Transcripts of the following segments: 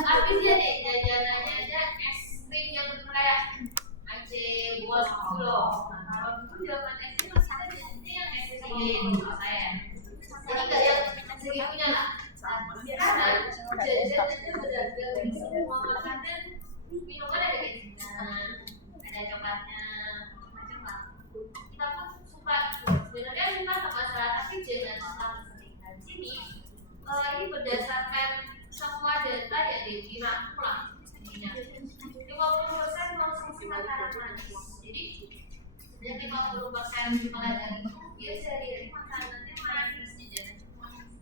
Habis dia deh jajanannya aja es krim yang kayak Aceh buah gitu loh. Kalau dulu zaman SD masih ada jenisnya yang es krim kalau saya. Jadi nggak yang segi punya lah. Sekarang jajanannya beragam di semua makanan, minuman ada kejutan, ada coklatnya, macam lah. Kita pun suka sebenarnya suka nggak masalah, tapi jangan terlalu sering. Nah di sini ini berdasarkan semua data ya dirangkum lah intinya. 50% konsumsi makanan manis. Jadi dari 50% makanan itu dia sehari-hari makanannya manis, jajanannya manis.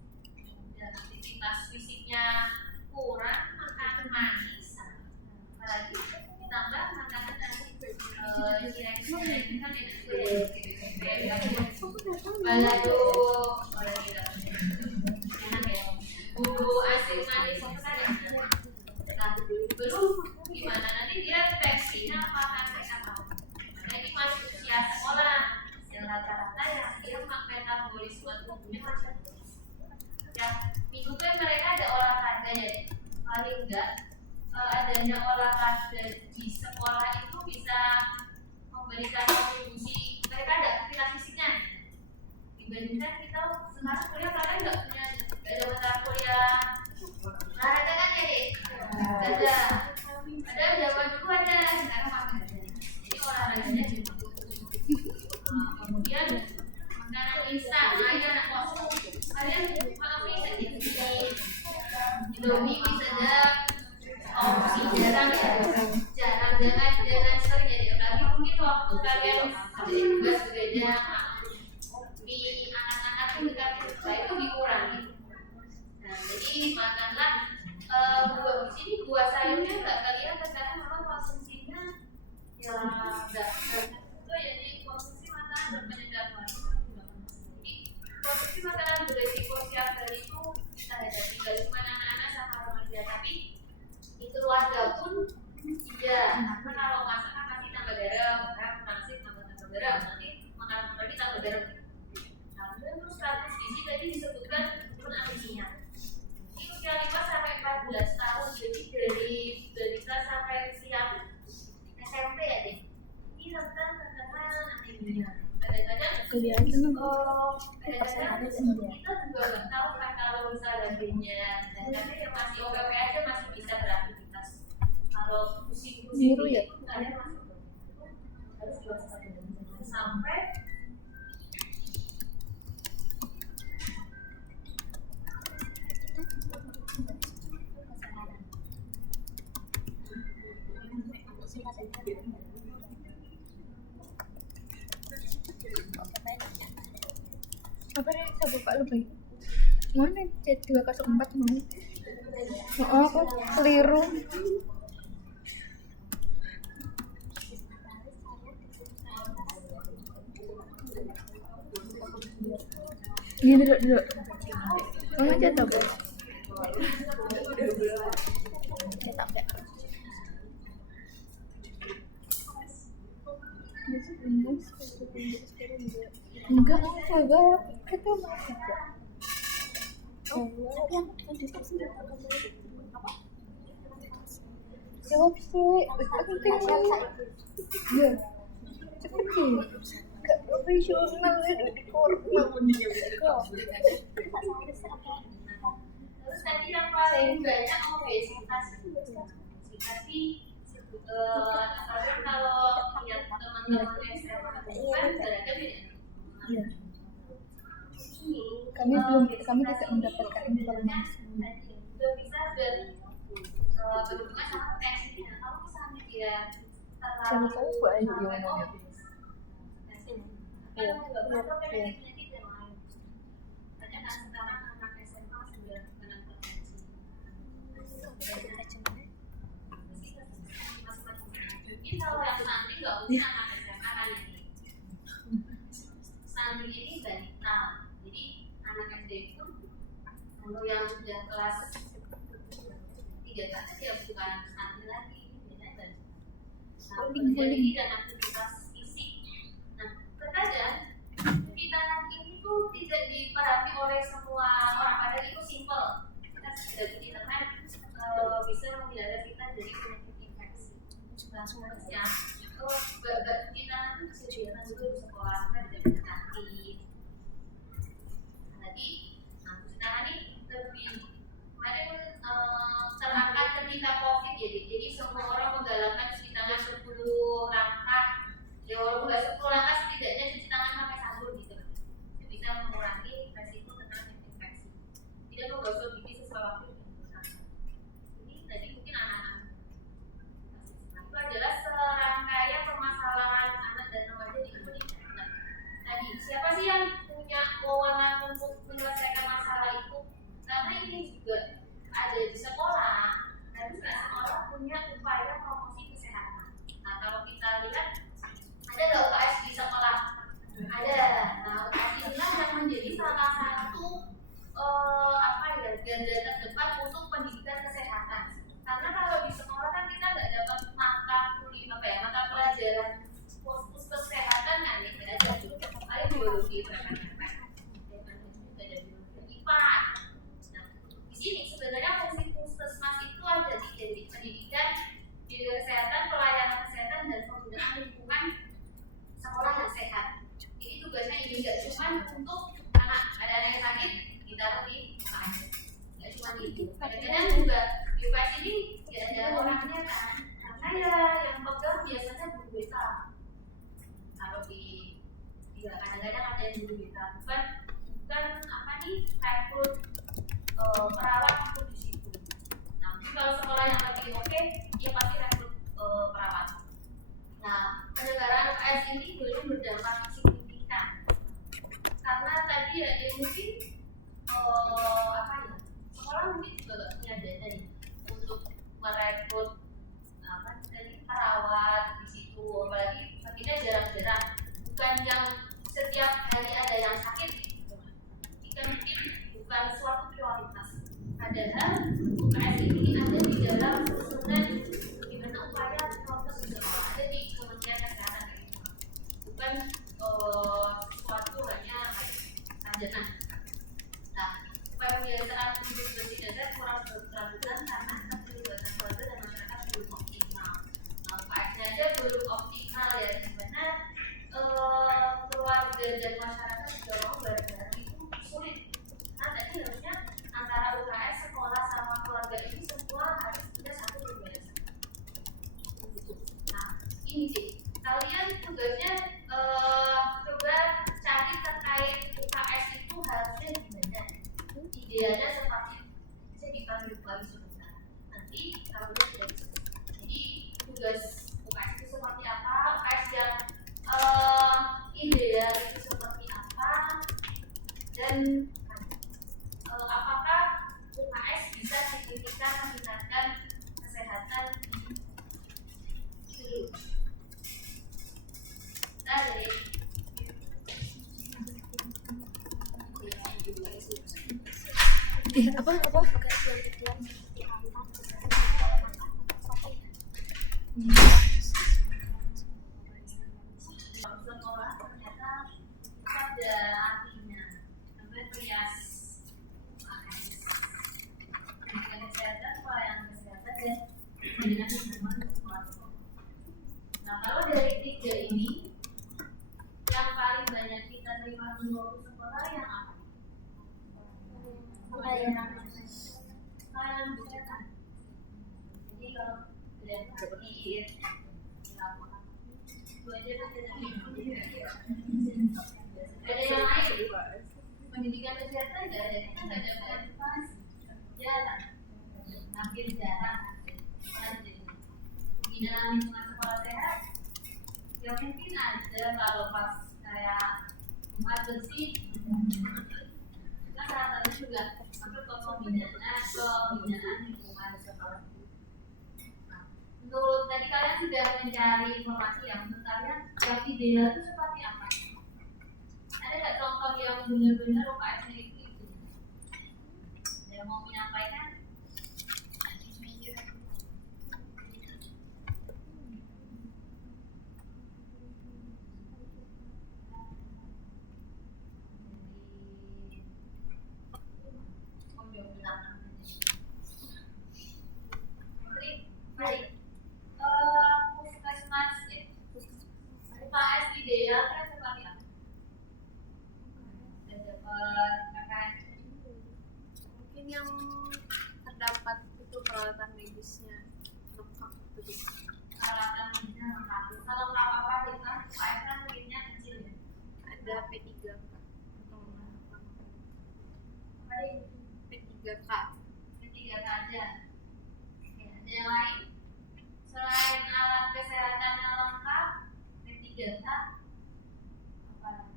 Dan aktivitas fisiknya kurang, makan manis. Apalagi ditambah makanan tadi kira-kira ini kan balado, kalau tidak enak ya. Bumbu asin manis itu kan enak. Nah, belum gimana nanti dia versinya apa ini masih usia sekolah yang rata-rata ya dia metabolisme tubuhnya masih ya minggu kan mereka ada olahraga ya paling enggak adanya olahraga di sekolah itu bisa memberikan kontribusi mereka ada aktivitas fisiknya dibandingkan kita sekarang kuliah kalian nggak ada mata kuliah olahraga kan ya deh ada zaman dulu ada sekarang masih ada jadi olahraganya kemudian makanan instan anak kos kalian maaf nih saya dibikin Indomie bisa ada opsi jarang ya jangan sering ya apalagi mungkin waktu kalian jadi tugas bekerja mie anak-anak itu itu dikurangi nah jadi makanlah buah di sini buah sayurnya nggak kalian karena memang konsumsinya ya nggak itu ya jadi konsumsi makanan berpenyedap jadi konsumsi makanan beresiko siap dari itu kita hadapi nggak cuma anak-anak sama remaja tapi di keluarga pun iya karena kalau masak kan pasti tambah garam kan nasi tambah garam nanti makan lagi tambah garam nah terus status gizi tadi disebutkan pun ambisinya usia 5 sampai 14 tahun jadi dari balita sampai siap SMP ya deh ini rentan anemia kadang-kadang kita juga nggak tahu kan kalau misalnya B-nya dan kadang yang masih OPP aja masih bisa beraktivitas kalau pusing-pusing ya kalian masih harus diwaspadai sampai apa nih saya buka lebih mana C204 mau aku keliru ini duduk mau aja tau cetak ya enggak itu masih tapi yang diskusi apa jawab sih penting iya cepet sih gak profesional itu di korban terus tadi yang paling banyak obesitas tapi kalau lihat teman-teman SMA kan beragam ya iya kami tidak mendapatkan informasi belum bisa berhubungan sama tesnya kalau misalnya dia terlalu penyakit yang lain banyak kan sekarang anak SMA sudah kena tertensi mungkin kalau yang stunting nggak mungkin anak SMA kan ini stunting ini balita jadi anak SD pun kalau yang sudah kelas kegiatan ya bukan santri lagi, biasanya dan Paling dan aktivitas fisik. Nah, terkadang kegiatan ini tuh tidak dipahami oleh semua orang, padahal itu simple. Kita sudah di internet bisa menghindari kita dari penyakit infeksi. Nah, sebenarnya bab cuci tangan itu bisa dilakukan dulu di sekolah, kan tidak bisa kantin. Tadi, cuci tangan ini lebih kemarin terangkat ketika COVID ya, jadi semua orang menggalakkan cuci tangan 10 langkah. Ya walaupun nggak 10 langkah, setidaknya cuci tangan pakai sabun gitu. Itu bisa mengurangi resiko tentang infeksi. Tidak menggosok gigi sesuai waktu dibutuhkan. Ini tadi mungkin anak-anak. Itu adalah serangkaian permasalahan anak dan remaja di Indonesia. Nah, tadi siapa sih yang punya wewenang untuk menyelesaikan masalah itu? Karena ini juga ada di sekolah, dan sekolah punya upaya promosi kesehatan. Nah, kalau kita lihat ada nggak UKS di sekolah? Ada. Nah, UKS inilah yang menjadi salah satu garda terdepan untuk pendidikan kesehatan. Karena kalau di sekolah kan kita nggak dapat mata pelajaran khusus kesehatan kan ya, kita ada dulu ada biologi ada biologi IPA. Nah, di sini sebenarnya fungsi puskesmas itu ada di pendidikan kesehatan, pelayanan kesehatan dan penggunaan lingkungan sekolah yang sehat. Jadi tugasnya ini nggak cuma untuk ada anak yang sakit kita lebih UKS, nggak cuma itu. Kadang-kadang juga di UKS ini nggak ada orangnya kan, karena ya yang pegang biasanya guru BK. Kalau kadang-kadang ada yang guru BK, bukan rekrut perawat untuk di situ. Nah, mungkin kalau sekolah yang lebih oke, dia pasti rekrut perawat. Nah, penyelenggaraan UKS ini belum berdampak signifikan karena tadi ya mungkin sekolah mungkin juga nggak punya dana nih untuk merekrut perawat di situ, apalagi sakitnya jarang-jarang, bukan yang setiap hari ada yang sakit gitu. Itu mungkin bukan suatu prioritas. Padahal UKS ini ada di dalam susunan di mana upaya proses di sekolah, ada di Kementerian Kesehatan gitu. Bukan suatu hanya lanjutan. Nah, upaya pembiayaan untuk bersih dasar kurang berkelanjutan karena keterlibatan keluarga dan masyarakat belum optimal. UKS-nya aja belum optimal ya, dimana keluarga dan masyarakat juga mau bareng-bareng itu sulit. Nah, tadi harusnya antara UKS, sekolah sama keluarga ini semua harus punya satu pembiayaan. Nah, ini sih kalian tugasnya coba cari terkait UKS itu harusnya gimana. Idealnya seperti bisa dipanggil lagi sebentar. Nanti kalau sudah selesai. Jadi tugas UKS itu seperti apa? UKS yang ideal itu seperti apa? Dan apakah UKS bisa signifikan meningkatkan kesehatan di apa? Sekolah ternyata ada artinya, namanya rias pendidikan kesehatan, pelayanan kesehatan dan pendidikan lingkungan sekolah. Nah, kalau dari tiga ini yang paling banyak kita terima di sekolah yang apa? Pelayanan kesehatan. Jadi kalau tidak berpikir itu aja ada yang lain. Pendidikan kesehatan nggak ada, kita nggak ada edukasi jalan, hampir jarang ada. Di dalam lingkungan sekolah sehat ya mungkin ada kalau pas kayak tempat bersih kita salah satu juga masuk ke pembinaan lingkungan sekolah. Nah, menurut tadi kalian sudah mencari informasi yang menurut kalian yang ideal itu seperti apa? Ada nggak contoh yang benar-benar UKS-nya itu? Ada mau menyampaikan? yang terdapat itu peralatan medisnya lengkap begitu. Peralatan medisnya lengkap. Kalau nggak apa-apa itu kan UKS kan muridnya kecil ya. Ada P3K. P3K. P3K aja. Oke, ada yang lain? Selain alat kesehatan yang lengkap, P3K apa lagi?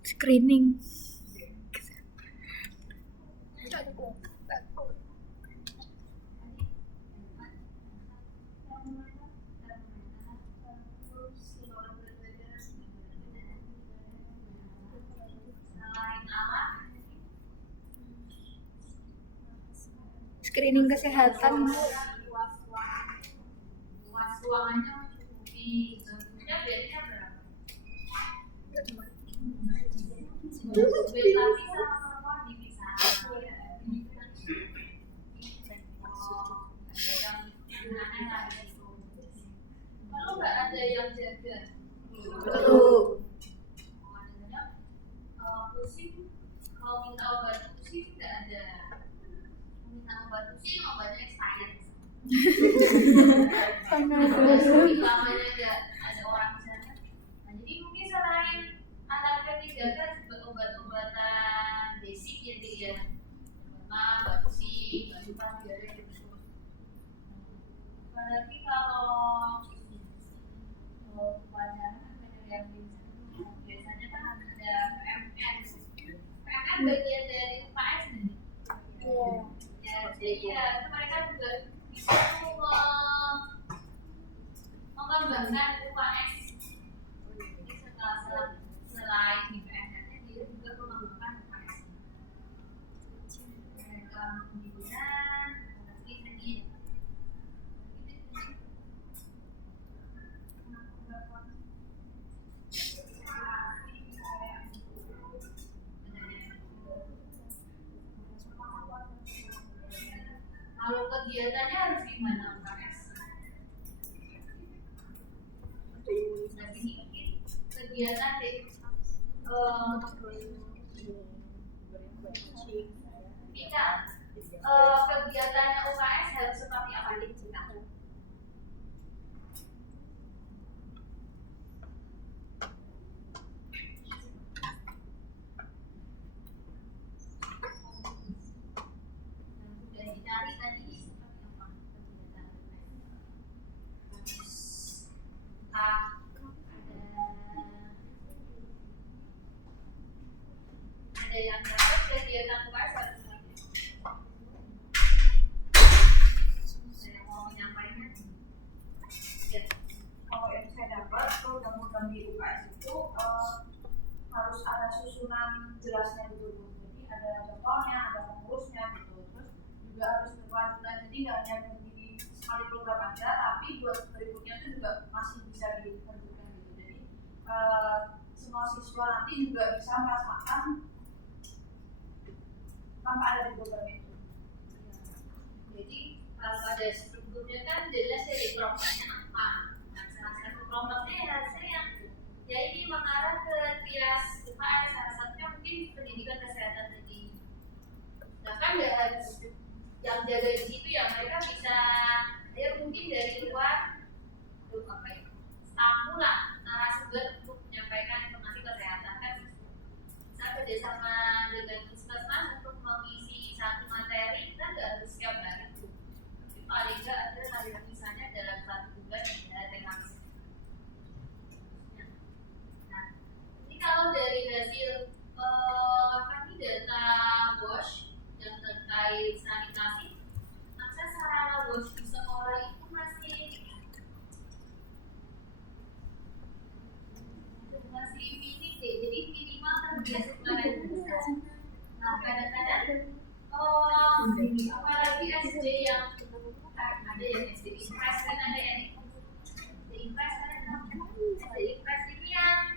Screening. Screening kesehatan, Bu. Luas ruangannya mencukupi. Tentunya bednya berapa? Bed laki sama perempuan dipisah. Lalu nggak ada yang jaga. Perlu. Pusing, kalau minta obat pusing nggak ada. Minta obat pusing, obatnya expired. Lamanya nggak ada orang di sana. Nah, jadi mungkin selain alat P3K juga obat-obatan basic ya dia. Karena obat pusing, obat lupa diare gitu. Apalagi kalau pelajaran yang biasanya kan ada PMN. PMN bagian dari UKS nih. Ya, jadi ya itu mereka juga bisa mengembangkan UKS. Jadi selain di PMN-nya dia juga mengembangkan UKS. Kemudian lagi kalau kegiatannya harus gimana UKS? Nah, ini mungkin kegiatan deh. Kita kegiatannya UKS harus seperti apa nih kita? Sudah dicari tadi seperti apa kegiatan UKS? Ada yang dapat kegiatan UKS harus seperti apa? Ada yang mau menyampaikan? Ya. Kalau yang saya dapat program-program di UKS itu harus ada susunan jelasnya gitu. Jadi ada contohnya, ada pengurusnya gitu. Terus juga harus berkelanjutan. Jadi nggak hanya begini sekali program aja, tapi buat berikutnya itu juga masih bisa dilanjutkan gitu. Jadi semua siswa nanti juga bisa merasakan tanpa ada di program itu. Jadi kalau ada strukturnya kan jelas ya di programnya apa. Nah, salah satu programnya harusnya yang ya ini mengarah ke trias UKS, salah satunya mungkin pendidikan kesehatan tadi. Nah kan nggak harus yang jaga di situ ya, mereka bisa ya mungkin dari luar apa ya, tamu lah narasumber untuk menyampaikan informasi kesehatan kan. Saya kerjasama dengan puskesmas untuk mengisi satu materi kan nggak harus setiap hari itu. Tapi paling nggak ada hari misalnya dalam 1 bulan ada TKP. Nah, ini kalau dari hasil kami data WASH yang terkait sanitasi, akses sarana WASH di sekolah itu masih minim deh, jadi minimal terbiasa kemarin. Nah, kadang-kadang apalagi SD yang ada yang SD Impress kan ada yang SD Impress kan SD Impress ini yang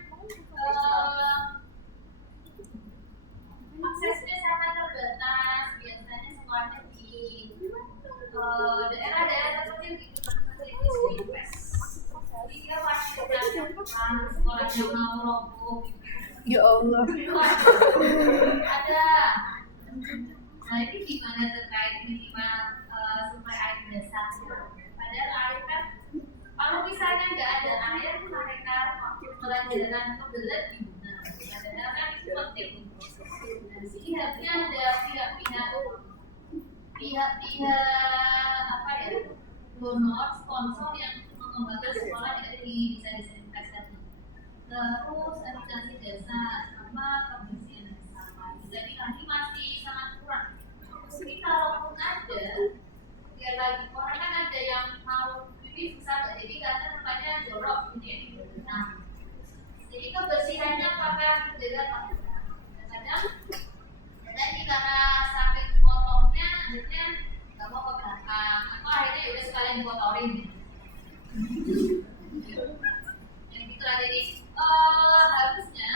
aksesnya sangat terbatas, biasanya sekolahnya di daerah-daerah terpencil gitu, fasilitas SD Impress. Jadi dia masih sekolahnya mau roboh gitu. Ya Allah. Ada. Nah ini gimana terkait minimal sumber air dasar? Padahal air kan, kalau misalnya nggak ada air, mereka pelajaran kebelet gimana? Padahal kan itu penting. Nah, di sini harusnya ada pihak-pihak apa ya, donor, sponsor yang mengembangkan sekolah yang di desa-desa tadi. Terus sanitasi dasar sama kebersihan bersama. Jadi nanti masih sangat kurang. Jadi kalaupun ada, ya lagi orang kan ada yang mau ini susah nggak? Jadi karena tempatnya jorok, ini nah. Jadi kebersihannya apakah terjaga apa enggak? Kadang tadi karena sampai potongnya akhirnya nggak mau ke belakang, atau akhirnya udah sekalian dikotorin. Yang gitu lah. Jadi harusnya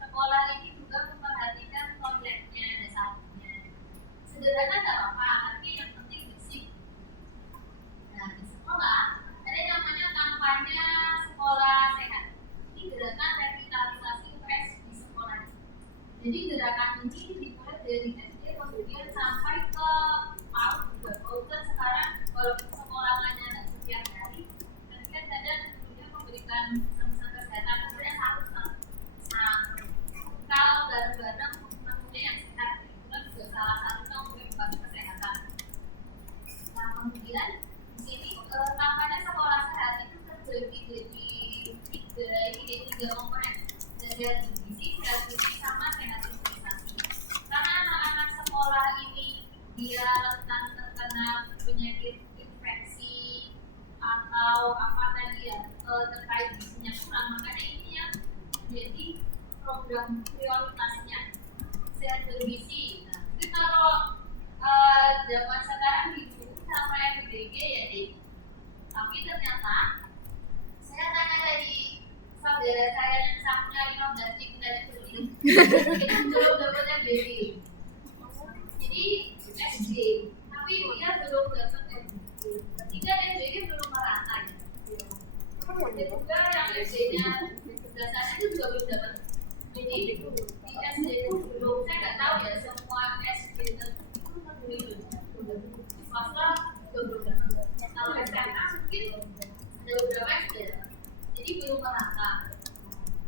sekolah ini juga memperhatikan toiletnya dan sabunnya. Sederhana nggak apa-apa, tapi yang penting bersih. Nah di sekolah ada yang namanya kampanye sekolah sehat. Ini gerakan revitalisasi UPS di sekolah. Jadi gerakan ini dimulai dari SD kemudian sampai ke PAUD juga. PAUD kan sekarang walaupun sekolahnya tidak setiap hari, tapi kan kadang kemudian memberikan pesan kesehatan sebenarnya kalau bareng-bareng kemudian yang sehat itu kan juga salah satunya untuk membantu kesehatan. Nah kemudian di sini kampanye sekolah sehat itu terbagi jadi tiga komponen. Sehat gizi, sama sehat imunisasi. Karena anak-anak sekolah ini dia rentan terkena penyakit infeksi atau apa tadi ya terkait gizinya kurang, makanya ini yang jadi program prioritasnya sehat bergizi. Nah, jadi kalau zaman sekarang diburu sama FBG ya deh. Tapi ternyata saya tanya dari saudara saya yang sakitnya 15 minggu dari ini, itu belum dapat FBG. Jadi SD, tapi dia belum dapat FBG. Ketika FBG belum merata. Dan juga yang SD-nya dasarnya itu juga belum dapat. Jadi di SD itu belum, saya nggak tahu ya semua SD itu belum. Swasta juga belum dapat. Kalau SMA mungkin ada beberapa SD, jadi belum merata.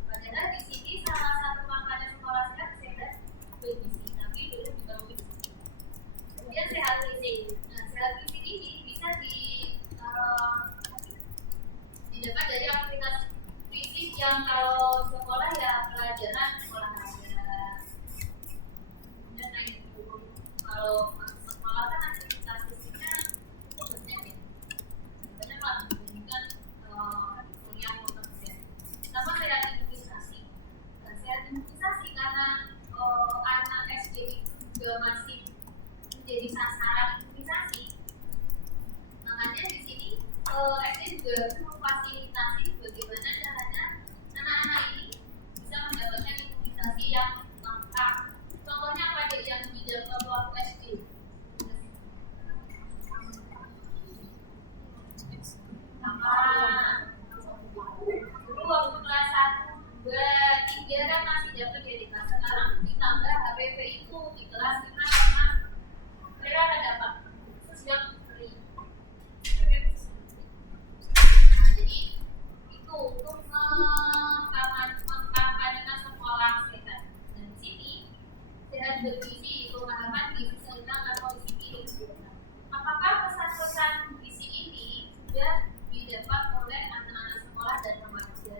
Padahal di sini salah satu makanan sekolah sehat bergizi, tapi belum dipenuhi. Kemudian sehat gizi. Nah, sehat gizi ini bisa didapat dari aktivitas fisik yang kalau sekolah ya pelajaran olahraga. Dan itu kalau sekolah kan aktivitas fisiknya itu banyak ya. Banyak lah dibandingkan kuliah atau kerja. Sama sehat imunisasi. Nah, sehat imunisasi karena anak SD itu juga masih menjadi sasaran imunisasi. Makanya di sini SD juga memfasilitasi bagaimana caranya anak-anak ini bisa mendapatkan imunisasi yang lengkap. Contohnya apa aja yang didapat waktu SD? Dulu waktu kelas 1, 2, 3 kan masih dapat ya di kelas. Sekarang ditambah HPV itu di kelas 5 karena mereka akan dapat khusus yang free. Nah, jadi itu untuk mengkampanyekan sekolah sehat. Dan di sini sehat bergizi, pemahaman gizi seimbang atau gizi. Apakah pesan-pesan gizi ini sudah didapat oleh anak-anak sekolah dan remaja?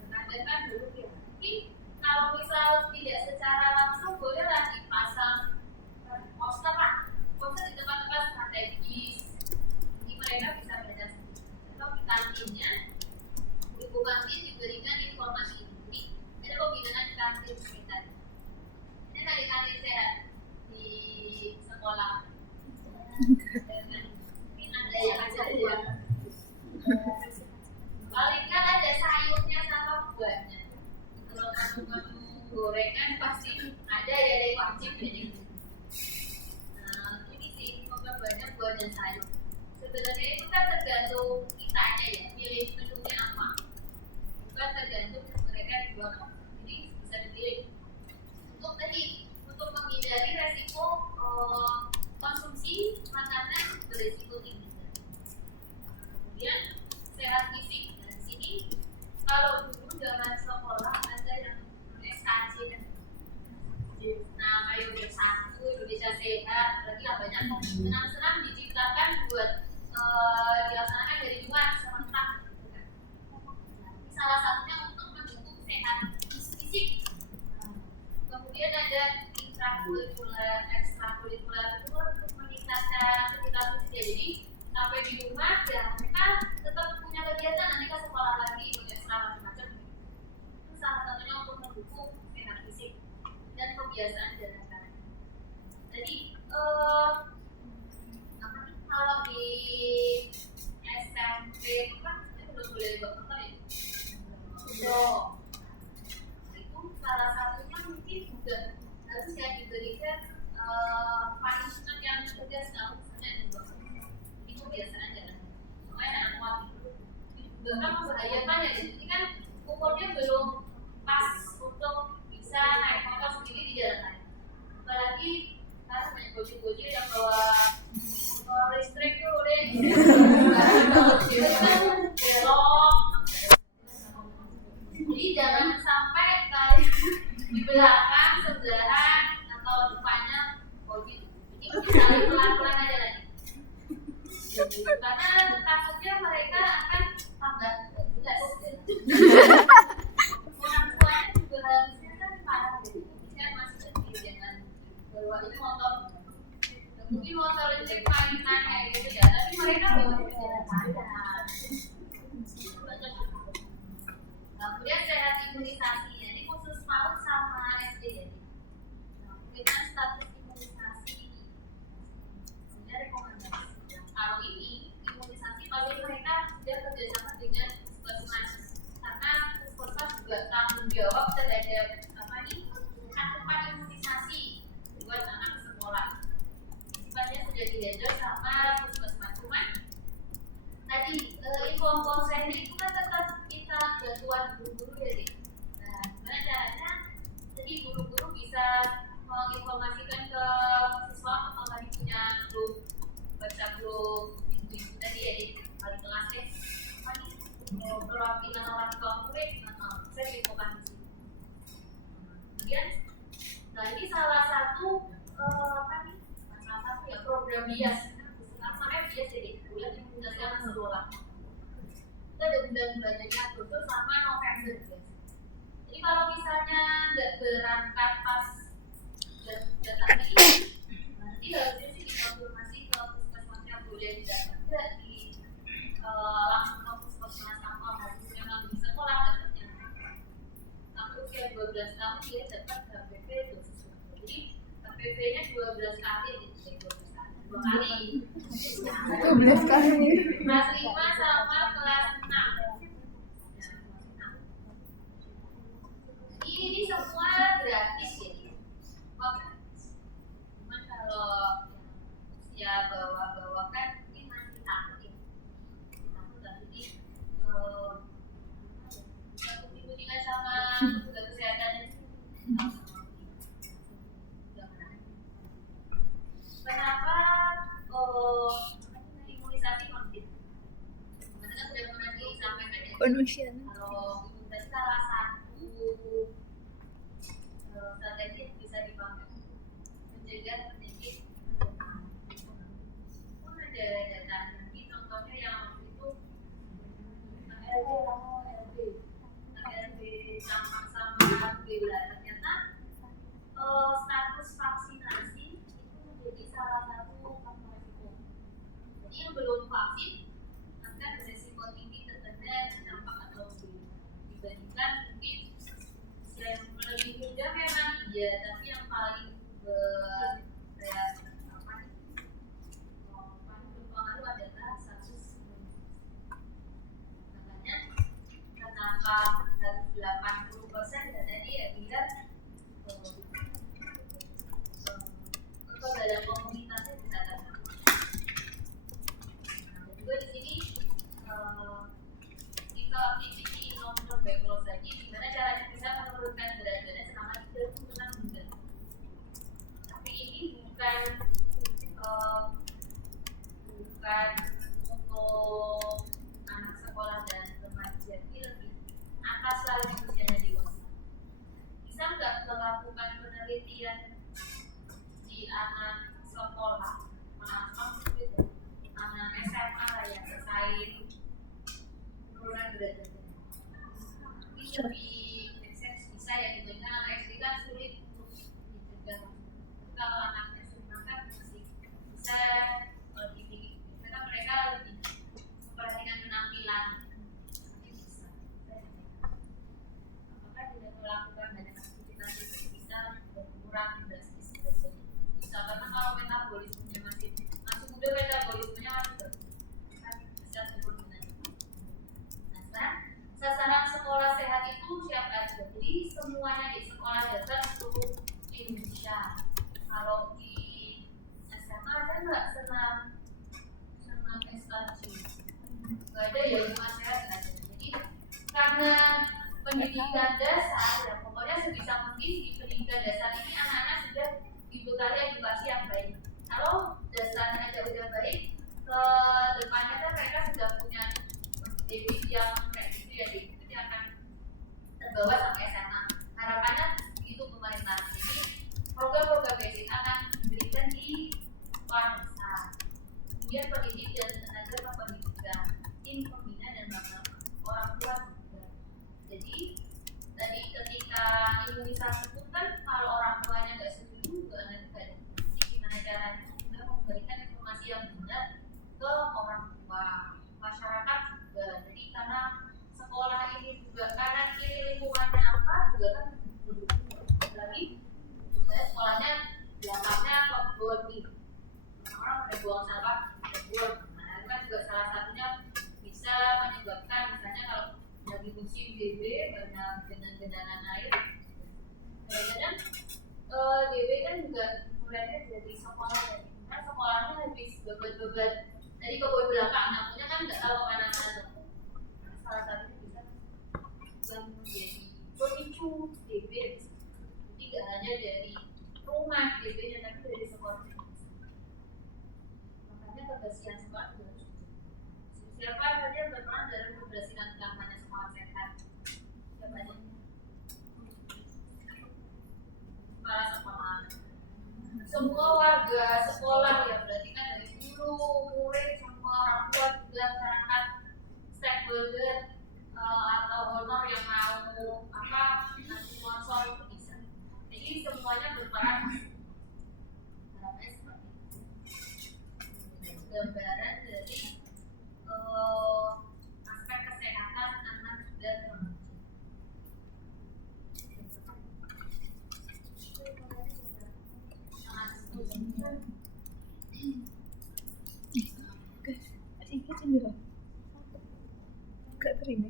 Remaja kan dulu ya. Mungkin kalau misal tidak secara langsung bolehlah dipasang poster lah, poster di tempat-tempat strategis. Jadi mereka bisa baca sendiri. Atau di kantinnya, ibu kantin diberikan informasi ini. Ada pembinaan kantin sekitar. Ini dari kantin sehat di sekolah. Mungkin ada yang ajar buat. Paling kan ada sayurnya sama buahnya. Kalau kamu gorengan pasti ada ya, dari wajib ini. Nah, ini sih banyak buah dan sayur. Sebenarnya itu kan tergantung kitanya ya, pilih menunya apa. Bukan tergantung mereka dibuat apa. Jadi satu Indonesia sehat, lagi lah banyak senam-senam diciptakan buat dilaksanakan dari luar serentak. Salah satunya untuk mendukung kesehatan fisik. Kemudian ada intrakurikuler, ekstrakurikuler itu untuk meningkatkan ketika fisik. Jadi sampai di rumah ya mereka tetap punya kegiatan, nanti ke sekolah lagi, ekstra macam-macam. Itu salah satunya untuk mendukung kesehatan fisik dan kebiasaan jalan kaki. Jadi kalau di SMP itu kan itu belum boleh bawa motor ya. Itu salah satunya mungkin juga harus ya diberikan punishment yang tegas kalau misalnya ada ini kebiasaan jalan. Makanya anak kuat itu juga kan membahayakan ya. Jadi kan umurnya belum pas untuk bisa naik motor sendiri di jalan raya. Apalagi kan banyak bocil-bocil yang bawa listrik tuh deh, belok. Jadi jangan sampai kayak di belakang, sebelahan atau depannya bocil. Ini misalnya pelan-pelan aja lagi. Karena takutnya mereka akan tambah jelas. Orang tuanya juga harusnya kan parah deh. Kan masih kecil, jangan bawa ini motor. Mungkin motor listrik mainan kayak gitu ya, tapi mereka bawa di jalan raya. Kemudian sehat imunisasi, ini khusus PAUD sama SD ya. Kita status imunisasi. Kemudian rekomendasi. Kalau ini imunisasi pasti mereka sudah kerjasama dengan puskesmas, karena puskesmas juga tanggung jawab terhadap apa nih cakupan imunisasi buat anak sekolah. Sifatnya sudah dihandle sama puskesmas. Cuman tadi info saya itu kan tetap kita bantuan guru-guru ya deh. Nah, gimana caranya? Jadi guru-guru bisa menginformasikan ke siswa kalau tadi punya grup baca grup ibu-ibu tadi ya di kali kelas deh. Apa nih? Perwakilan orang tua murid, saya diinfokan di sini. Kemudian, nah ini salah satu apa nih? Salah satu ya program bias. Namanya bias jadi bulan yang menggunakan sekolah. Kita ada bulan-bulannya Agustus sama November guys. Jadi kalau misalnya nggak berangkat pas data ini, nanti harusnya sih dikonfirmasi ke puskesmasnya boleh datang nggak di langsung ke puskesmas atau harus memang di sekolah dapatnya. Sampai usia 12 tahun dia dapat HPV dosis. Jadi HPV-nya 12 kali gitu, 12 kali. 2 kali. 12 kali. Kelas 5 sama kelas 6. Ini semua gratis ya. Cuman kalau usia bawah-bawah kan ini masih takut ya. Takut nanti dibandingkan sama petugas kesehatan. Kenapa imunisasi konflik? Karena kan sudah pernah disampaikan ya. Kalau imunisasi salah satu strategi yang bisa dipakai mencegah penyakit. Pun ada data nanti contohnya yang waktu itu ARB campak sama rubella, ternyata status vaksinasi itu menjadi salah satu faktor risiko. Jadi yang belum vaksin akan beresiko tinggi terkena campak atau rubella dibandingkan mungkin yang lebih muda memang iya, tapi yang paling berpengaruh adalah status makanya kenapa harus 80% dan tadi ya biar dalam komunitasnya bisa terbangun. Nah, juga di sini kita aktiviti nomor backlog lagi gimana caranya bisa menurunkan berat badan selama 36 bulan. Tapi ini bukan untuk anak sekolah dan remaja, lebih atas selalu usianya dewasa. Bisa nggak melakukan penelitian anak sekolah, anak SMA lah yang terkait penurunan berat badan. Ini lebih bisa ya dibandingkan anak SD kan sulit untuk dicegah. Kalau anak SMA kan masih bisa lebih karena mereka lebih memperhatikan penampilan. Bisa. Apakah tidak melakukan banyak aktivitas itu bisa berkurang drastis berat badan? Bisa, karena kalau metabolismenya masih muda, metabolismenya masih bisa turun dengan cepat. Nah, sasaran sekolah sehat itu siapa aja? Jadi semuanya di sekolah dasar seluruh Indonesia. Kalau di SMA ada nggak senam prestasi? Nggak ada ya, cuma sehat nggak ada. Jadi karena pendidikan dasar, ya pokoknya sebisa mungkin di pendidikan dasar ini anak-anak sudah dibekali edukasi yang baik. Kalau dasarnya aja udah baik, ke depannya kan mereka sudah punya debit yang kayak gitu ya, jadi akan terbawa sampai SMA. Harapannya itu pemerintah. Jadi program-program basic akan diberikan di sekolah dasar. Kemudian pendidik dan tenaga kependidikan, tim pembina dan orang tua juga. Jadi tadi ketika imunisasi itu kan kalau orang tuanya nggak setuju juga nanti kayak gimana caranya kita memberikan informasi yang benar ke orang tua, masyarakat juga. Jadi karena sekolah ini juga karena ini lingkungannya apa juga kan lagi saya sekolahnya belakangnya kebun nih, orang pada buang sampah kebun. Nah itu kan juga salah satunya bisa menyebabkan misalnya kalau lagi musim DB banyak genangan air. Kadang-kadang DB kan juga mulainya dari sekolah ya. Karena sekolahnya habis bebat-bebat dari kebun belakang, anaknya kan nggak tahu mana-mana. Salah satunya bisa menjadi pemicu DB. Tidak hanya dari rumah DB-nya, tapi dari sekolah. Makanya kebersihan sekolah juga harus. Siapa saja yang berperan dalam kebersihan kampanye sekolah sehat? Siapa aja? Kepala sekolah. Semua warga sekolah ya, berarti kan dari guru, murid, semua orang tua juga masyarakat, stakeholder atau honor yang mau nanti sponsor itu bisa. Jadi semuanya berperan. Harapannya seperti itu. Gambaran dari aspek kesehatan anak dan remaja. Singkat sendiri. Gak terima.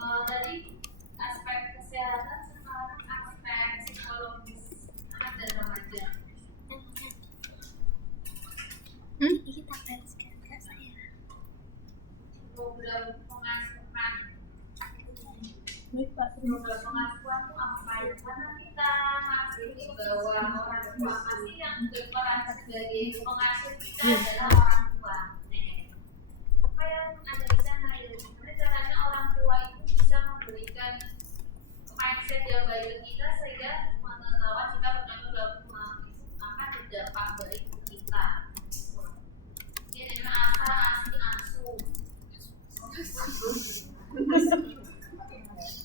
Tadi aspek kesehatan, sekarang aspek psikologis anak dan remaja. Ini tak beres saya. Program pengasuhan. Lupa. Program pengasuhan itu apa ya? Karena kita masih di bawah orang tua, masih yang berperan sebagai pengasuh kita adalah orang tua. Apa yang ada di sana ya? Gimana caranya orang tua itu bisa memberikan mindset yang baik ke kita sehingga pengetahuan kita bertanggung jawab akan berdampak baik ke kita. Ini adalah asa, asi, asu.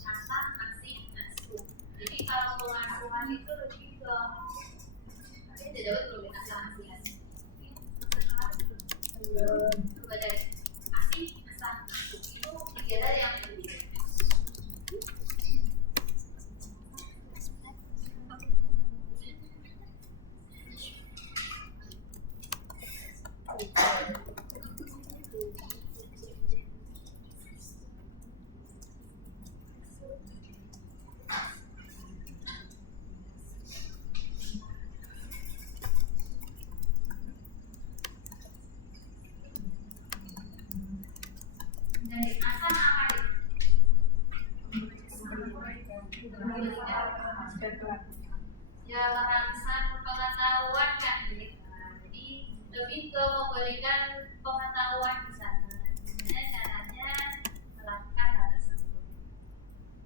Asa, asi, asu. Jadi kalau pengasuhan itu lebih ke ini tidak dapat belum asa, asi, asu. Coba dari asi, asa, asu itu tiga yang berbeda. Dari asa apa itu? ya merangsang pengetahuan kan gitu. Jadi lebih ke memberikan pengetahuan di sana gimana caranya melakukan hal tersebut.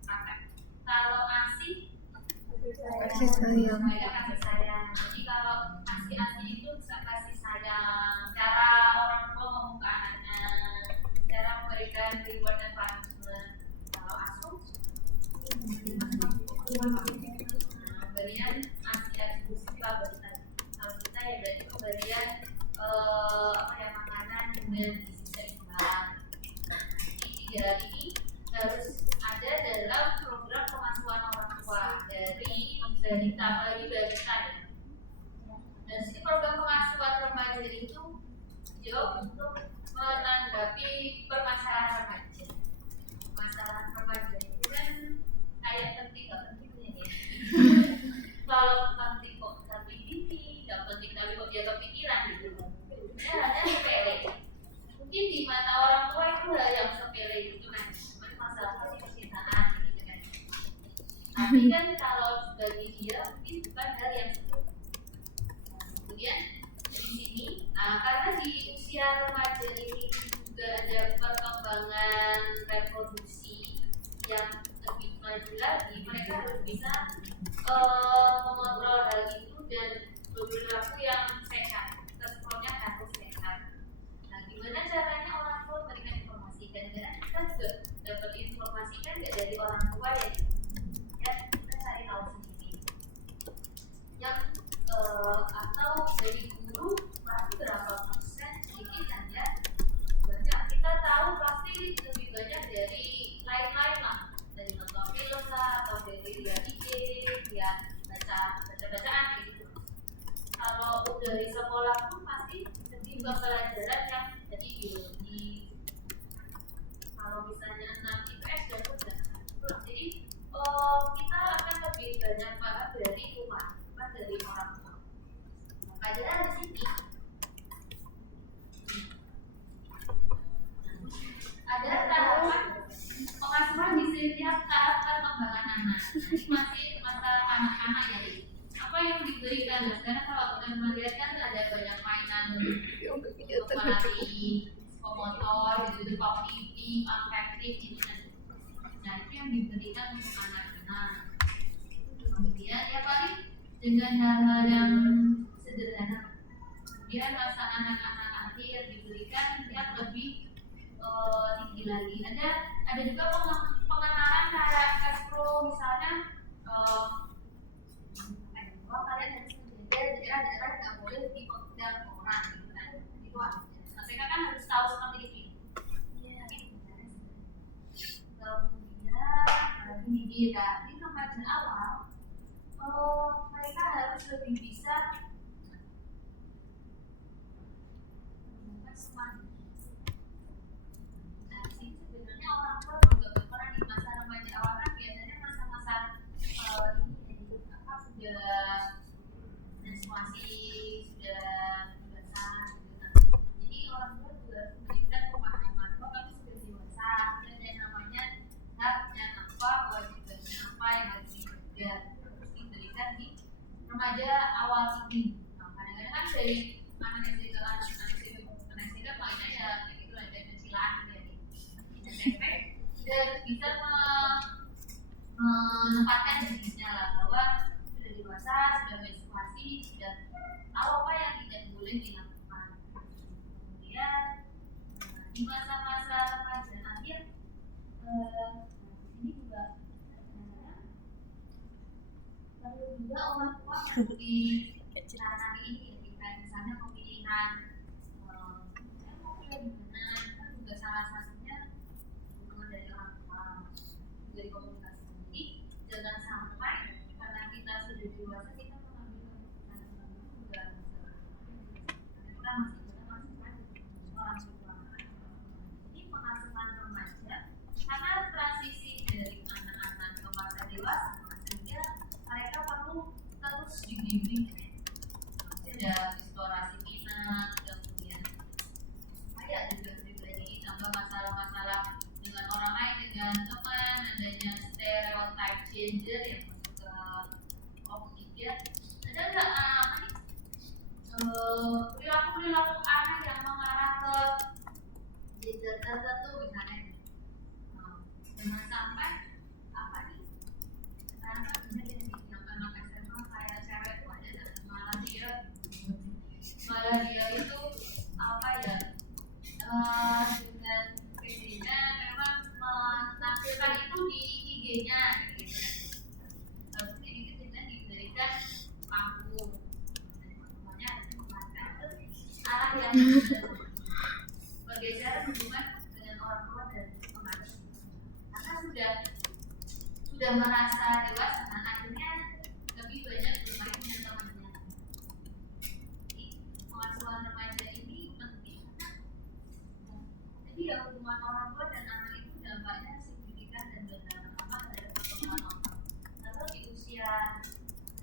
Maka kalau asih Kasih sayang. mereka kasih sayang. Jadi kalau asih itu bisa kasih sayang, cara orang tua membuka anaknya, cara memberikan reward dan punishment. Kalau asuh pemberian asih kita berikan. Kalau kita ya berarti pemberian makanan dengan gizi seimbang. Jadi 3 ini harus ada dalam program pengasuhan orang tua dari apalagi balita ya. Dan sini program pengasuhan remaja itu jauh untuk menanggapi permasalahan remaja. Permasalahan remaja itu kan kayak penting gak penting ya. Kalau penting kok tapi ini, gak penting tapi kok dia kepikiran gitu. Hanya sepele. Mungkin di mata orang tua itu hal yang sepele gitu kan. Cuma masalah percintaan gitu kan. Tapi kan kalau bagi dia mungkin bukan hal yang sepele. Kemudian di sini, karena di usia remaja ini juga ada perkembangan reproduksi yang lebih maju lagi, mereka harus bisa mengontrol hal itu dan berperilaku yang sehat, responnya harus sehat. Nah, gimana caranya orang tua memberikan informasi? Kadang-kadang kita juga dapat informasi kan nggak dari orang tua ya, kita cari tahu sendiri. Yang atau dari guru pasti berapa persen sedikit aja banyak kita tahu pasti lebih banyak dari lain-lain lah, dari nonton film lah atau dari lihat IG, lihat baca-bacaan gitu. Kalau dari sekolah pun pasti lebih ke pelajaran yang jadi biologi. Kalau misalnya 6 IPS dan udah jadi kita akan lebih banyak paham dari rumah, bukan dari orang tua. Pelajaran di sini ada tahapan pengasuhan di setiap tahap perkembangan anak. Ini masih masalah anak-anak ya. Apa yang diberikan? Nah, sekarang kalau kita melihat kan ada banyak mainan lari, komotor, gitu, kognitif, afektif, gitu kan. Nah, itu yang diberikan untuk anak-anak. Kemudian ya paling dengan hal-hal yang sederhana. Kemudian masa anak-anak akhir diberikan yang lebih tinggi lagi. Ada juga pengenalan karakter pro, misalnya kalian harus menjaga daerah-daerah tidak boleh dipegang orang gitu kan. Itu mereka kan harus tahu seperti itu. Kemudian di remaja awal mereka harus lebih bisa orang tua juga berperan di masa remaja awal kan biasanya masa-masa ini sudah menstruasi, sudah dewasa gitu. Jadi orang tua juga memberikan pemahaman bahwa kami sudah dewasa, dan ada namanya haknya apa, kewajibannya apa yang harus dijaga, terus diberikan di remaja awal ini. Nah, kadang-kadang kan dari anak SD ke anak SD kan mainnya ya kayak gitu, ada pensilaan dari SMP dan bisa menempatkan dirinya lah bahwa sudah dewasa, sudah menstruasi, sudah tahu apa yang tidak boleh dilakukan. Kemudian di masa-masa remaja akhir ini juga perlu juga orang tua di cara ini ketika misalnya pemilihan mau pilih di mana, itu juga salah satunya dari orang tua, dari komunikasi. Jadi jangan sampai karena kita sudah dewasa kita mengambil keputusan juga kita masih orang tua. Ini pengasuhan remaja karena transisi dari anak-anak ke masa dewasa, sehingga mereka perlu terus dibimbing. Ada eksplorasi minat, kemudian supaya juga pribadi tambah masalah-masalah dengan orang lain, dengan teman, adanya stereotype gender yang masuk ke kognitif perilaku-perilaku anak yang mengarah ke gender tertentu misalnya. Jangan sampai apa nih? Sekarang kan banyak yang anak SMA kayak cewek itu ada malah dia itu apa ya? Dengan PD-nya memang menampilkan itu di IG-nya gitu kan. Tapi itu kita diberikan panggung. Semuanya harus mengatakan arah yang bergeser hubungan dengan orang tua dan pengaruh. Karena sudah merasa dewasa, nah akhirnya lebih banyak bermain dengan temannya. Jadi pengasuhan remaja ini penting karena jadi ya hubungan orang tua dan anak itu dampaknya signifikan dan berdampak terhadap perkembangan otak. Lalu di usia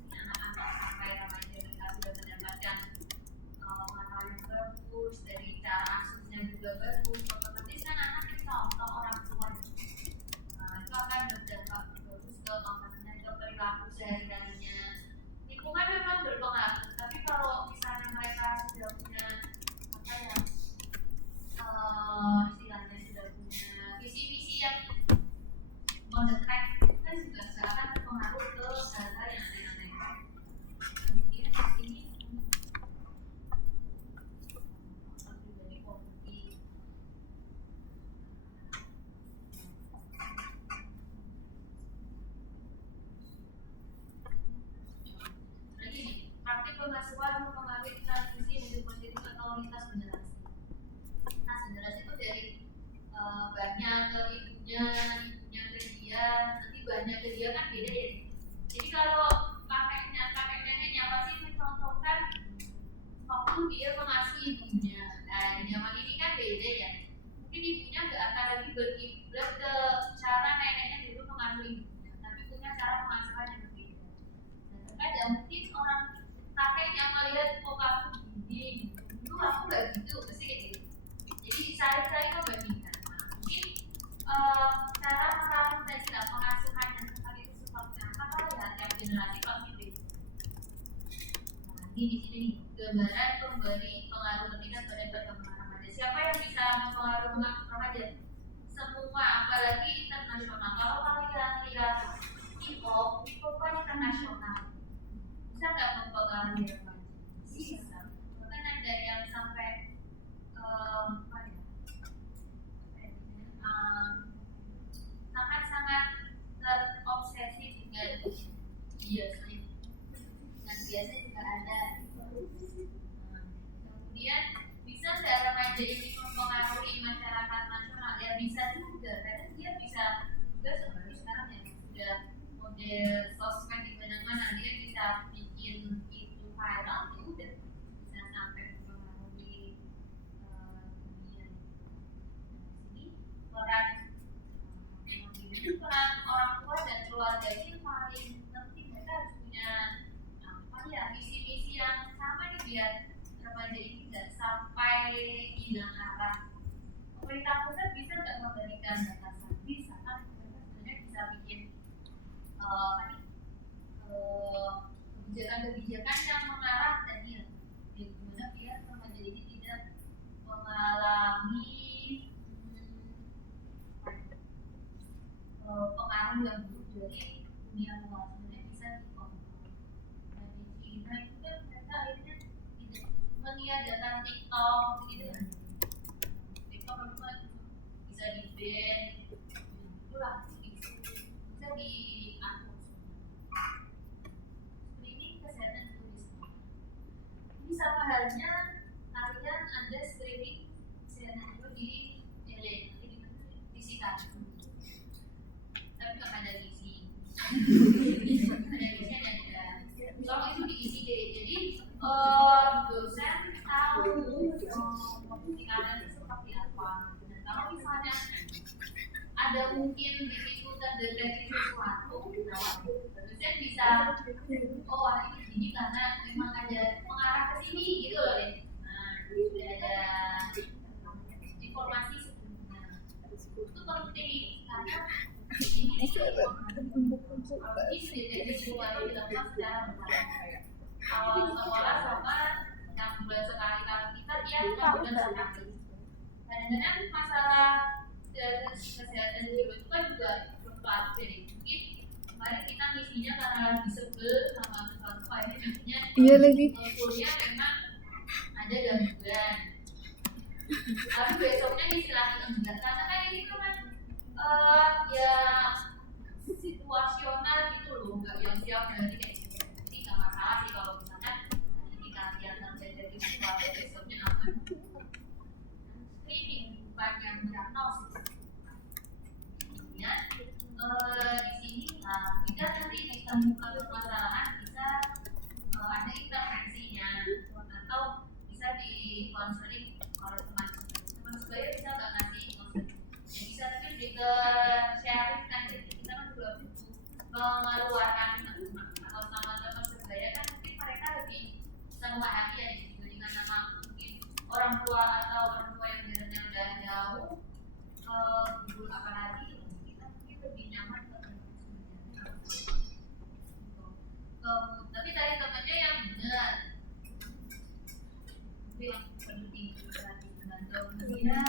anak-anak sampai remaja mereka sudah mendapatkan pengetahuan yang bagus, dari cara asuhnya juga bagus, otomatis kan anak contoh orang tua. Itu akan berdampak bagus ke konteksnya, ke perilaku sehari-harinya. Lingkungan memang berpengaruh, tapi kalau misalnya mereka sudah punya apa ya, istilahnya sudah punya visi-visi yang on the track, kan juga akan berpengaruh ke hal-hal yang aneh-aneh. Kemudian ini pribadi politik. Lagi nih, praktik pengasuhan mempengaruhi transisi hidup positif atau lintas generasi. Lintas generasi itu dari banyak ke ibunya ke dia, nanti banyak ke dia kan beda ya. Jadi kalau kakek neneknya pasti mencontohkan waktu dia mengasihi ibunya. Nah, di zaman ini kan beda ya. Mungkin ibunya nggak akan lagi berkiblat ke cara neneknya dulu mengasuhi ibunya, tapi punya cara pengasuhan yang berbeda. Dan terkadang mungkin orang kakeknya melihat kok kamu gini, dulu aku nggak gitu, pasti kayak gitu. Jadi saling membandingkan. Nah, mungkin cara meraih tadi lah pengasuhan yang seperti itu seperti apa kalau ya tiap generasi pasti beda. Nah, ini di sini nih gambaran pemberi pengaruh pendidikan pada perkembangan remaja. Siapa yang bisa mempengaruhi remaja? Semua, apalagi internasional. Kalau kalian lihat K-pop kan internasional. Bisa nggak mempengaruhi remaja? Bisa. Bahkan ada yang sampai sangat-sangat terobsesi dengan biasanya. Dan biasanya juga ada. Kemudian bisa nggak remaja ini mempengaruhi masyarakat nasional? Ya bisa juga, karena dia bisa juga sebenarnya sekarang yang sudah model sosmed di mana-mana, dia bisa bikin itu viral, ya udah bisa sampai mempengaruhi dunia. Peran orang tua dan keluarga ini paling penting. Mereka harus punya apa ya, visi-visi yang sama nih biar remaja ini tidak sampai hilang arah. Pemerintah pusat bisa nggak memberikan batasan? Bisa kan? Sebenarnya bisa bikin kebijakan-kebijakan yang mengarah tadi ya, gimana biar remaja ini tidak mengalami pengaruh yang buruk dari dunia luar. Sebenarnya bisa dikontrol. Dan di China itu kan mereka akhirnya tidak meniadakan TikTok gitu kan. TikTok itu kan bisa di-ban, itulah bisa diatur. Screening kesehatan turisme. Ini sama halnya kalian ada screening kesehatan itu di fisika. Tapi nggak ada gizi. Ada gizinya dan enggak. Kalau itu diisi deh. Jadi dosen tahu fungsi kalian itu seperti apa. Dan kalau misalnya ada mungkin di situ terdeteksi sesuatu, dosen bisa ini karena memang ada mengarah ke sini gitu loh deh. Nah, sudah ada informasi sebelumnya. Itu penting karena ini sudah jadi sesuatu dilakukan secara berkala. Awal sekolah sama yang bulan sekali, kalau kita dia 6 bulan sekali. Kadang-kadang masalah kesehatan jiwa itu kan juga fluktuatif. Mungkin kemarin kita misinya karena lagi sebel sama sesuatu akhirnya Iya lagi. kuliah memang ada gangguan. Tapi besoknya ngisi lagi enggak, karena kan ini kan ya situasional gitu loh, enggak yang siap dari kayak gitu. Jadi nggak masalah sih kalau misalnya ini kalian terjadi sesuatu besoknya aman. Screening bukan yang diagnosis. Kemudian di sini kita nanti ditemukan permasalahan bisa ada intervensinya atau bisa di konseling oleh teman sebaya bisa nggak ngasih konseling ya bisa, tapi lebih ke sharing kan. Jadi kita kan juga mengeluarkan atau sama teman sebaya kan mungkin mereka lebih bisa memahami ya dibandingkan sama mungkin orang tua atau orang tua yang jaraknya udah jauh guru apalagi kita mungkin lebih nyaman tapi tadi temannya yang benar itu yang perlu diperhatikan. Kemudian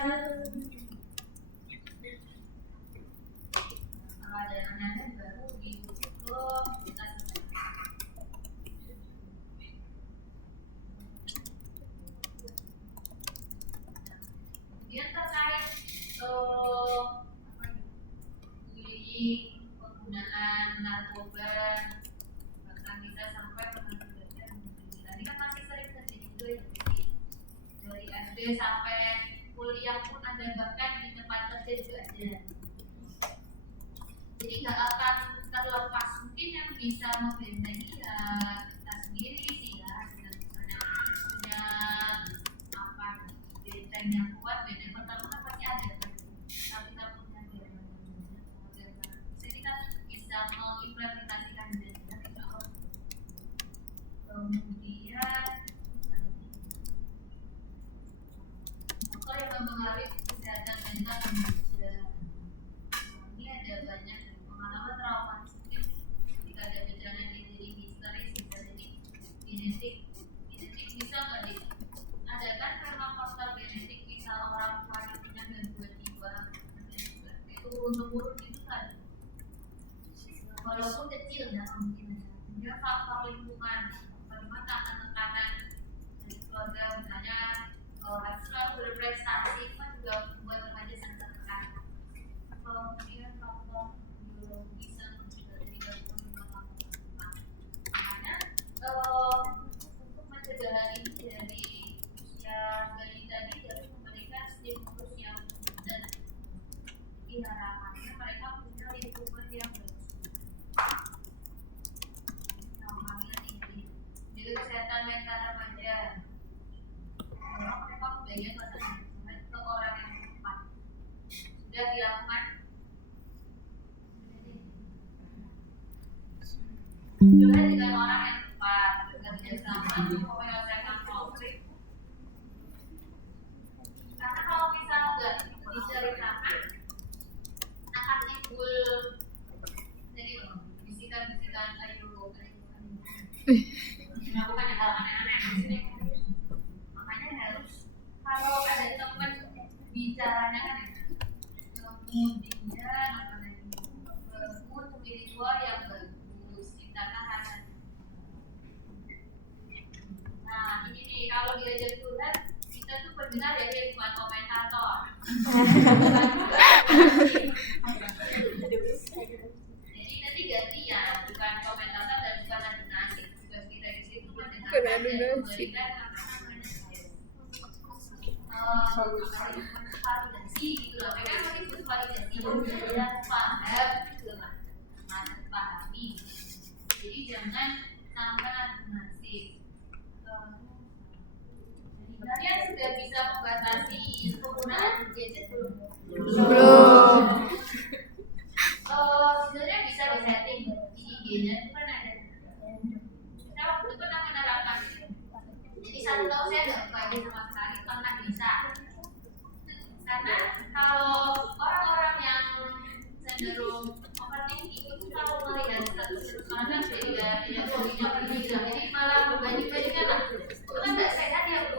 ada anak baru di YouTube kita kemudian terkait bullying, penggunaan narkoba, bahkan bisa sampai pengaduan. Ini kan masih sering terjadi juga ya, dari SD sampai kuliah pun ada, bahkan di tempat kerja juga ada. Jadi nggak akan terlepas, mungkin yang bisa membentengi ya kita sendiri sih ya. Misalnya punya apa benteng yang kuat, benteng pertama kan pasti ada. Kalau kita punya jadi kita bisa mengimplementasikan benteng itu. Kemudian faktor yang mempengaruhi kesehatan mental manusia. Ini ada banyak pengalaman traumatis, ketika ada bencana di diri histeris, bisa jadi genetik bisa nggak di ada kan memang faktor genetik, misal orang tua yang punya gangguan jiwa itu turun-temurun itu kan walaupun kecil ya mungkin. Kemudian faktor lingkungan, bagaimana tekanan dari keluarga, misalnya harus selalu berprestasi itu kan juga membuat remaja sangat tertekan. Kemudian faktor biologis yang dari gangguan makanya untuk mencegah hal ini dari usia bayi tadi harus memberikan stimulus yang benar. Jadi harapannya mereka punya lingkungan yang bagus. Jadi kesehatan mental remaja, mereka membayar masa ke orang yang tepat sudah dilakukan. Juga dengan orang yang tepat bekerja sama untuk menyelesaikan konflik. Karena kalau misal nggak diceritakan akan timbul jadi bisikan-bisikan ayo melakukan hal aneh-aneh maksudnya. Makanya harus kalau ada teman bicaranya kan kemudian apa lagi mood spiritual yang bagus, ciptakan rasa. Nah ini nih kalau diajak Tuhan kita tuh pendengar ya, dia bukan komentator. Jadi nanti gantian, bukan komentator dan bukan adunasi. Tugas kita di situ mendengarkan dan memberikan validasi gitu loh. Mereka masih butuh validasi dan paham gitu lah, pahami. Jadi jangan sampai adunasi. Kalian sudah bisa membatasi penggunaan gadget belum? Belum. Sebenarnya bisa disetting di IG-nya itu kan ada. Saya waktu itu pernah menerapkan. Jadi satu tahun saya nggak buka ini sama sekali karena bisa. Karena kalau orang-orang yang cenderung overthinking itu kalau melihat status terus beda hobinya berbeda, jadi malah berbanding-bandingkan lah. Itu kan nggak sehat ya.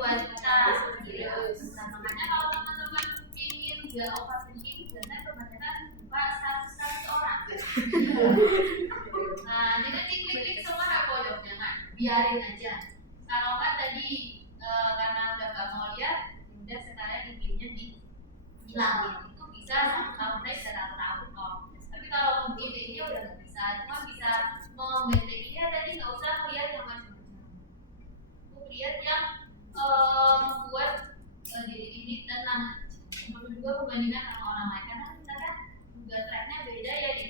biarin aja. Kalau nggak tadi karena udah nggak mau lihat, udah sekarang intinya dihilangin. Itu bisa sampai 100 tahun kok. Tapi kalau mungkin ini udah nggak bisa, cuma bisa membentenginya tadi nggak usah lihat yang macam-macam. Lihat yang membuat diri ini tenang. Perlu juga membandingkan sama orang lain karena kita kan juga tracknya beda ya di.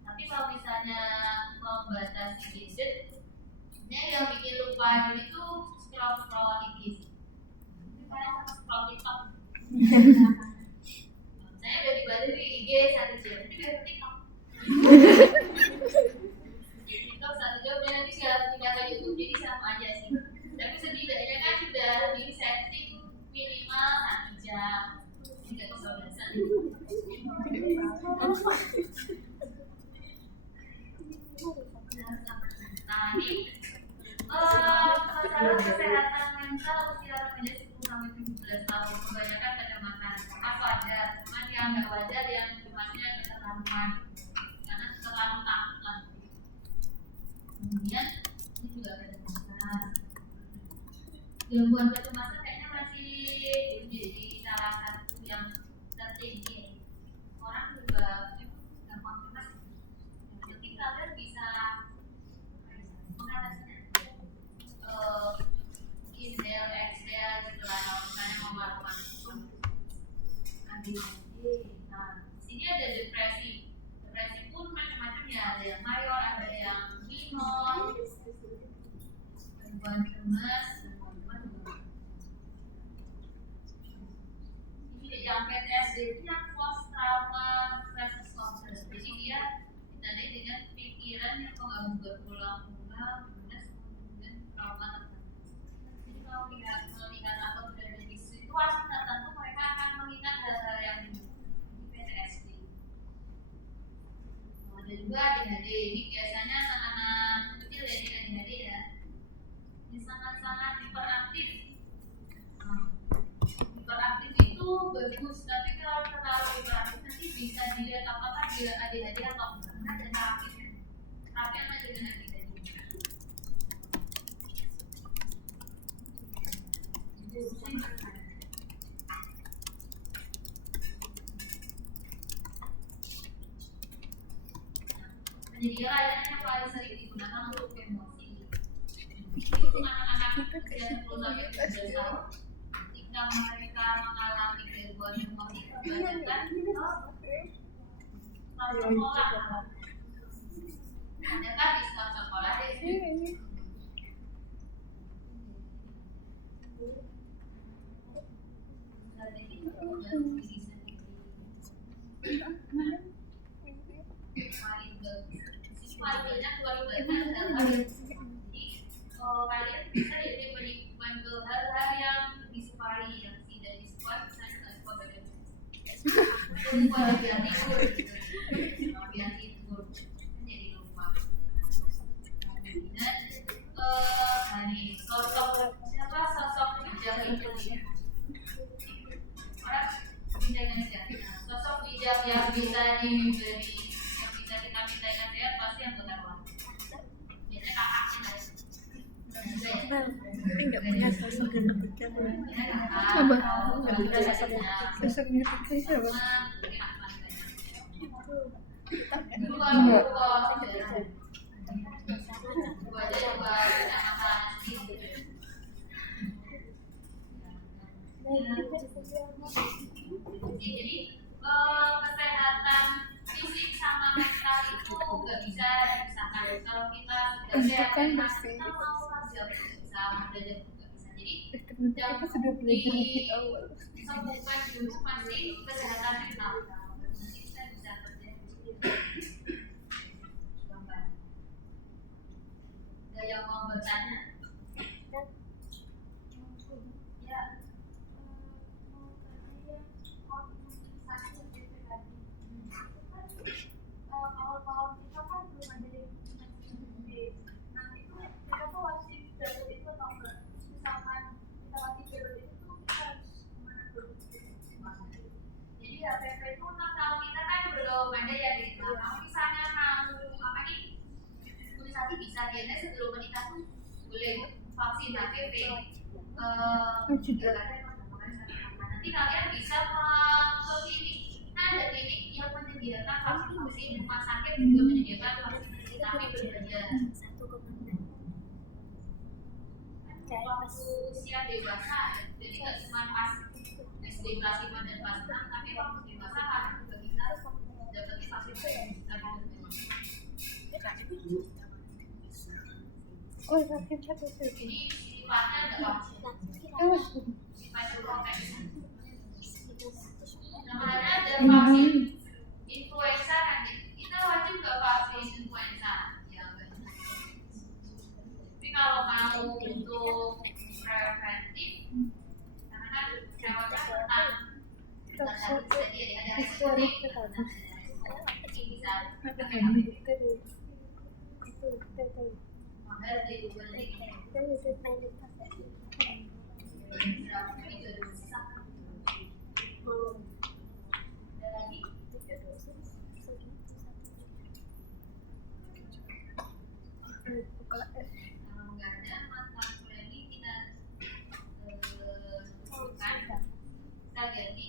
Tapi kalau misalnya membatasi gadget, yang bikin lupa diri itu scroll IG. Karena scroll TikTok. Saya udah dibatasi di IG 1 jam, tapi biar TikTok. TikTok 1 jam dan nanti tidak ke YouTube, jadi sama aja sih. Tapi setidaknya kan sudah di setting minimal 1 jam. Tidak kebablasan. Nah ini masalah kesehatan mental usia remaja 10-17 tahun kebanyakan kecemasan. Apa wajar, cuman yang nggak wajar yang cemasnya keterlaluan karena terlalu takut. Kemudian ini juga kecemasan. Gangguan kecemasan kayaknya masih jadi salah satu yang tertinggi. Orang juga gampang cemas. Yang penting kalian bisa mengatasinya. Inhale, exhale gitu lah. Kalau misalnya mau melakukan nah, sini ada depresi. Depresi pun macam-macam ya. Ada yang mayor, ada yang minor. Gangguan cemas. Yang PTSD itu yang post trauma stress disorder. Jadi dia ditandai dengan pikiran yang mengganggu berulang-ulang kemudian trauma tertentu. Jadi kalau melihat atau berada di situasi tertentu mereka akan mengingat hal-hal yang di PTSD. Ada juga ADHD. Ini biasanya anak-anak kecil ya dengan ADHD ya. Ini sangat-sangat hiperaktif. Hiperaktif itu bagus, tapi kalau terlalu hiperaktif nanti bisa dilihat apakah dia ADHD atau bukan. Ada terapinya. Terapi anak dengan ADHD. Jadi dia layanan yang paling sering digunakan untuk emosi. Itu anak-anak usia 10-17 tahun. Jika mereka mengalami gangguan emosi kebanyakan sekolah. Adakah di sekolah deh? Paling banyak keluar ibadah adalah kalian bisa jadi mengambil hal-hal yang disukai, yang tidak disukai, misalnya nggak suka badan suka bagian tidur bagian tidur jadi lupa. Kemudian ini sosok siapa sosok bijak itu ya orang bijak yang sehat. Sosok bijak yang bisa diberi yang bisa kita minta yang sehat pasti yang berkawan. Biasanya kakaknya Enggak punya sosok yang bijak. Apa? Enggak punya sosok yang bijak siapa? Enggak. Jadi kesehatan fisik sama mental itu nggak bisa dipisahkan. Kalau kita sudah sehat, kita mau bisa belajar juga bisa. Jadi yang sudah belajar di awal. sembuhkan dulu pasti kesehatan mental. Nanti kita bisa kerja. Ada yang mau bertanya? Ya. Awal-awal kita kan belum ada yang nah itu kita tuh wajib jalur itu atau enggak? Misalkan kita wajib jalur itu tuh kita harus gimana dulu? Jadi HPP itu 6 tahun kita kan belum ada ya di. Kalau misalnya mau sebagiannya sebelum menikah tuh boleh vaksin HPV. Nanti kalian bisa ke klinik, kan ada klinik yang menyediakan vaksin, rumah sakit juga menyediakan vaksinasi tapi berbayar. Waktu usia dewasa, jadi nggak cuma pas SD kelas 5 dan kelas 6, tapi waktu dewasa kan juga kita dapat vaksin Oh, sakit satu sih. ini sifatnya nggak vaksin, sifatnya proteksi. Namanya ada vaksin influenza kan, kita wajib nggak vaksin influenza ya benar. Tapi kalau mau untuk preventif, karena kan jawabnya tentang jadi ada resiko bisa maka di Google ini ada lagi kalau nggak ada mata kuliah ini kita kita ganti